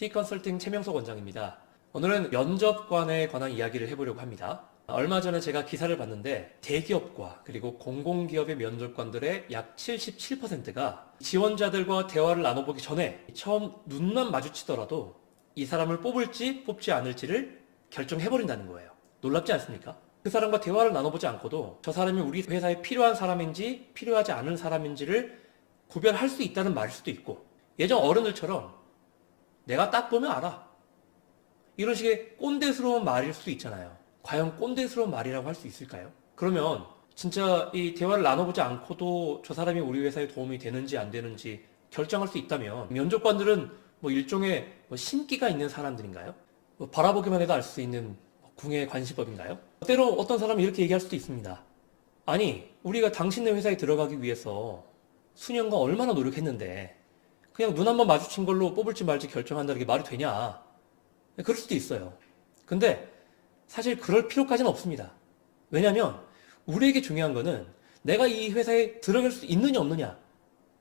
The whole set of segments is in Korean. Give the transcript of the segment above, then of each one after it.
T컨설팅 최명석 원장입니다. 오늘은 면접관에 관한 이야기를 해보려고 합니다. 얼마 전에 제가 기사를 봤는데 대기업과 그리고 공공기업의 면접관들의 약 77%가 지원자들과 대화를 나눠보기 전에 처음 눈만 마주치더라도 이 사람을 뽑을지 뽑지 않을지를 결정해버린다는 거예요. 놀랍지 않습니까? 그 사람과 대화를 나눠보지 않고도 저 사람이 우리 회사에 필요한 사람인지 필요하지 않은 사람인지를 구별할 수 있다는 말일 수도 있고 예전 어른들처럼 내가 딱 보면 알아. 이런 식의 꼰대스러운 말일 수도 있잖아요. 과연 꼰대스러운 말이라고 할 수 있을까요? 그러면 진짜 이 대화를 나눠보지 않고도 저 사람이 우리 회사에 도움이 되는지 안 되는지 결정할 수 있다면 면접관들은 뭐 일종의 뭐 신기가 있는 사람들인가요? 뭐 바라보기만 해도 알 수 있는 궁예 관시법인가요? 때로 어떤 사람이 이렇게 얘기할 수도 있습니다. 아니, 우리가 당신네 회사에 들어가기 위해서 수년간 얼마나 노력했는데 그냥 눈 한번 마주친 걸로 뽑을지 말지 결정한다는 게 말이 되냐? 그럴 수도 있어요. 근데 사실 그럴 필요까지는 없습니다. 왜냐하면 우리에게 중요한 거는 내가 이 회사에 들어갈 수 있느냐 없느냐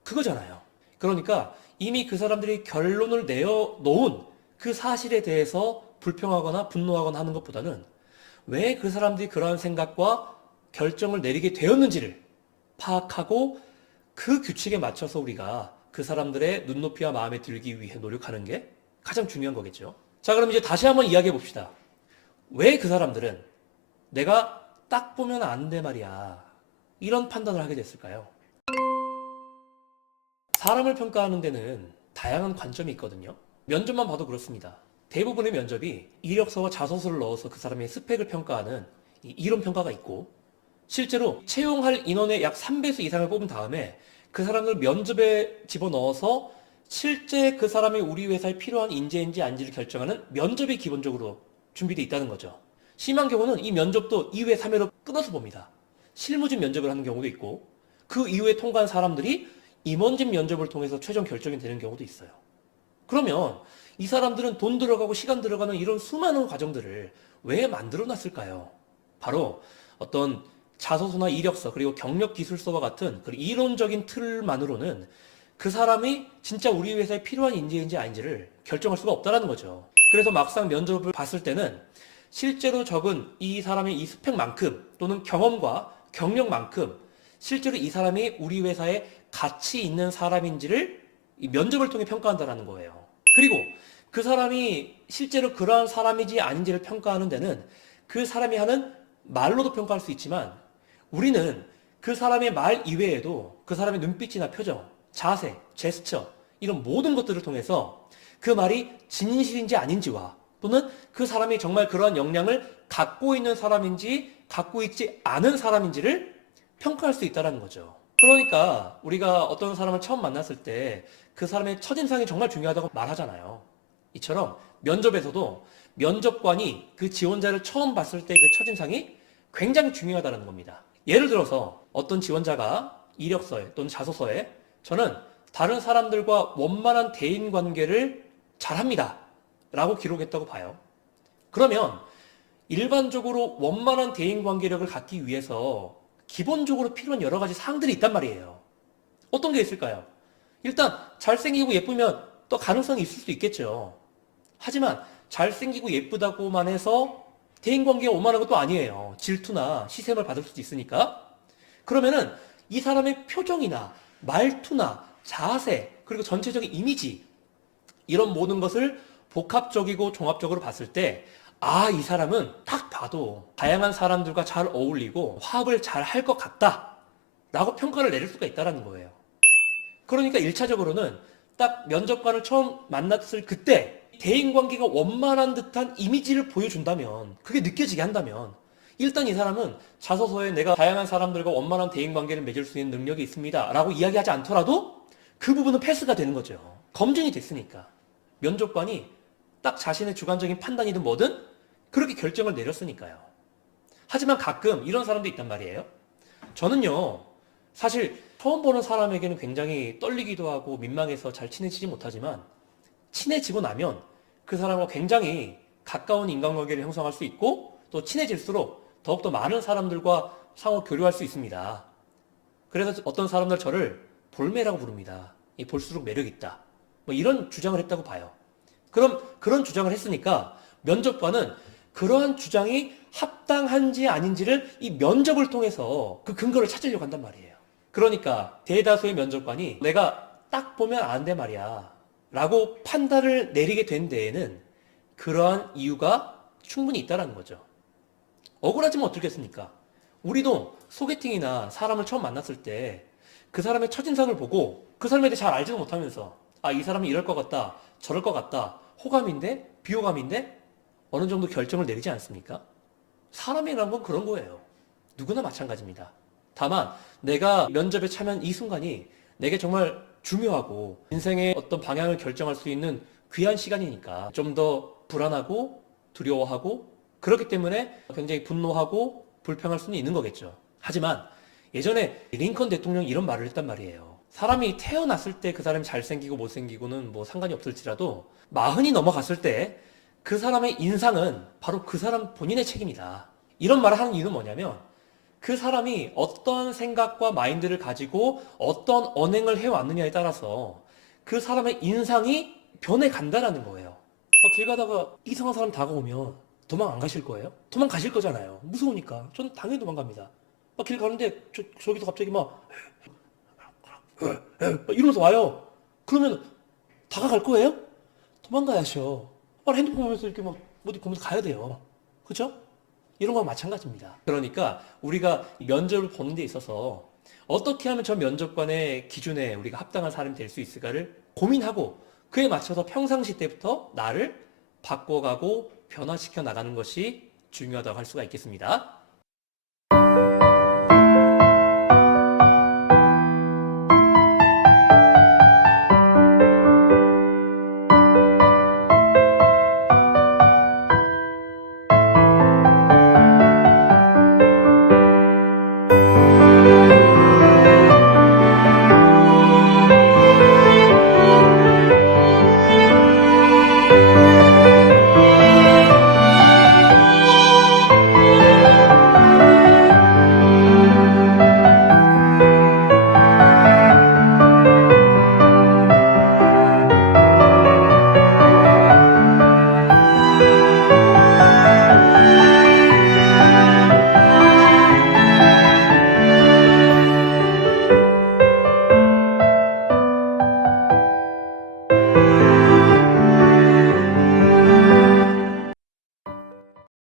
그거잖아요. 그러니까 이미 그 사람들이 결론을 내어 놓은 그 사실에 대해서 불평하거나 분노하거나 하는 것보다는 왜 그 사람들이 그러한 생각과 결정을 내리게 되었는지를 파악하고 그 규칙에 맞춰서 우리가 그 사람들의 눈높이와 마음에 들기 위해 노력하는 게 가장 중요한 거겠죠. 자, 그럼 이제 다시 한번 이야기해 봅시다. 왜 그 사람들은 내가 딱 보면 안 돼 말이야. 이런 판단을 하게 됐을까요? 사람을 평가하는 데는 다양한 관점이 있거든요. 면접만 봐도 그렇습니다. 대부분의 면접이 이력서와 자소서를 넣어서 그 사람의 스펙을 평가하는 이 이론 평가가 있고 실제로 채용할 인원의 약 3배수 이상을 뽑은 다음에 그 사람을 면접에 집어넣어서 실제 그 사람이 우리 회사에 필요한 인재인지 아닌지를 결정하는 면접이 기본적으로 준비되어 있다는 거죠. 심한 경우는 이 면접도 2회, 3회로 끊어서 봅니다. 실무진 면접을 하는 경우도 있고 그 이후에 통과한 사람들이 임원진 면접을 통해서 최종 결정이 되는 경우도 있어요. 그러면 이 사람들은 돈 들어가고 시간 들어가는 이런 수많은 과정들을 왜 만들어 놨을까요? 바로 어떤 자소서나 이력서 그리고 경력 기술서와 같은 그 이론적인 틀만으로는 그 사람이 진짜 우리 회사에 필요한 인재인지 아닌지를 결정할 수가 없다라는 거죠. 그래서 막상 면접을 봤을 때는 실제로 적은 이 사람의 이 스펙만큼 또는 경험과 경력만큼 실제로 이 사람이 우리 회사에 가치 있는 사람인지를 이 면접을 통해 평가한다는 거예요. 그리고 그 사람이 실제로 그러한 사람인지 아닌지를 평가하는 데는 그 사람이 하는 말로도 평가할 수 있지만 우리는 그 사람의 말 이외에도 그 사람의 눈빛이나 표정, 자세, 제스처 이런 모든 것들을 통해서 그 말이 진실인지 아닌지와 또는 그 사람이 정말 그러한 역량을 갖고 있는 사람인지 갖고 있지 않은 사람인지를 평가할 수 있다는 거죠. 그러니까 우리가 어떤 사람을 처음 만났을 때 그 사람의 첫인상이 정말 중요하다고 말하잖아요. 이처럼 면접에서도 면접관이 그 지원자를 처음 봤을 때 그 첫인상이 굉장히 중요하다는 겁니다. 예를 들어서 어떤 지원자가 이력서에 또는 자소서에 저는 다른 사람들과 원만한 대인 관계를 잘합니다. 라고 기록했다고 봐요. 그러면 일반적으로 원만한 대인 관계력을 갖기 위해서 기본적으로 필요한 여러 가지 사항들이 있단 말이에요. 어떤 게 있을까요? 일단 잘생기고 예쁘면 또 가능성이 있을 수 있겠죠. 하지만 잘생기고 예쁘다고만 해서 대인관계가 오만한 것도 아니에요. 질투나 시샘을 받을 수도 있으니까. 그러면은 이 사람의 표정이나 말투나 자세 그리고 전체적인 이미지 이런 모든 것을 복합적이고 종합적으로 봤을 때 아, 이 사람은 딱 봐도 다양한 사람들과 잘 어울리고 화합을 잘 할 것 같다. 라고 평가를 내릴 수가 있다는 거예요. 그러니까 1차적으로는 딱 면접관을 처음 만났을 그때 대인관계가 원만한 듯한 이미지를 보여준다면 그게 느껴지게 한다면 일단 이 사람은 자소서에 내가 다양한 사람들과 원만한 대인관계를 맺을 수 있는 능력이 있습니다. 라고 이야기하지 않더라도 그 부분은 패스가 되는 거죠. 검증이 됐으니까. 면접관이 딱 자신의 주관적인 판단이든 뭐든 그렇게 결정을 내렸으니까요. 하지만 가끔 이런 사람도 있단 말이에요. 저는요, 사실 처음 보는 사람에게는 굉장히 떨리기도 하고 민망해서 잘 친해지지 못하지만 친해지고 나면 그 사람과 굉장히 가까운 인간관계를 형성할 수 있고 또 친해질수록 더욱더 많은 사람들과 상호 교류할 수 있습니다. 그래서 어떤 사람들 저를 볼매라고 부릅니다. 이 볼수록 매력 있다. 뭐 이런 주장을 했다고 봐요. 그럼 그런 주장을 했으니까 면접관은 그러한 주장이 합당한지 아닌지를 이 면접을 통해서 그 근거를 찾으려고 한단 말이에요. 그러니까 대다수의 면접관이 내가 딱 보면 아는데 말이야. 라고 판단을 내리게 된 데에는 그러한 이유가 충분히 있다라는 거죠. 억울하지만 어떻겠습니까? 우리도 소개팅이나 사람을 처음 만났을 때 그 사람의 첫인상을 보고 그 사람에 대해 잘 알지도 못하면서 아, 이 사람이 이럴 것 같다, 저럴 것 같다, 호감인데, 비호감인데 어느 정도 결정을 내리지 않습니까? 사람이란 건 그런 거예요. 누구나 마찬가지입니다. 다만 내가 면접에 참여한 이 순간이 내게 정말 중요하고 인생의 어떤 방향을 결정할 수 있는 귀한 시간이니까 좀 더 불안하고 두려워하고 그렇기 때문에 굉장히 분노하고 불평할 수는 있는 거겠죠. 하지만 예전에 링컨 대통령이 이런 말을 했단 말이에요. 사람이 태어났을 때 그 사람이 잘생기고 못생기고는 뭐 상관이 없을지라도 마흔이 넘어갔을 때 그 사람의 인상은 바로 그 사람 본인의 책임이다. 이런 말을 하는 이유는 뭐냐면 그 사람이 어떤 생각과 마인드를 가지고 어떤 언행을 해왔느냐에 따라서 그 사람의 인상이 변해간다라는 거예요. 아, 길 가다가 이상한 사람 다가오면 도망 안 가실 거예요? 도망 가실 거잖아요. 무서우니까. 저는 당연히 도망갑니다. 막 길 가는데 저, 저기서 갑자기 막막 이러면서 와요. 그러면 다가갈 거예요? 도망가야죠. 막 핸드폰 보면서 이렇게 막 어디 보면서 가야 돼요. 그죠? 이런 건 마찬가지입니다. 그러니까 우리가 면접을 보는 데 있어서 어떻게 하면 저 면접관의 기준에 우리가 합당한 사람이 될 수 있을까를 고민하고 그에 맞춰서 평상시 때부터 나를 바꿔가고 변화시켜 나가는 것이 중요하다고 할 수가 있겠습니다.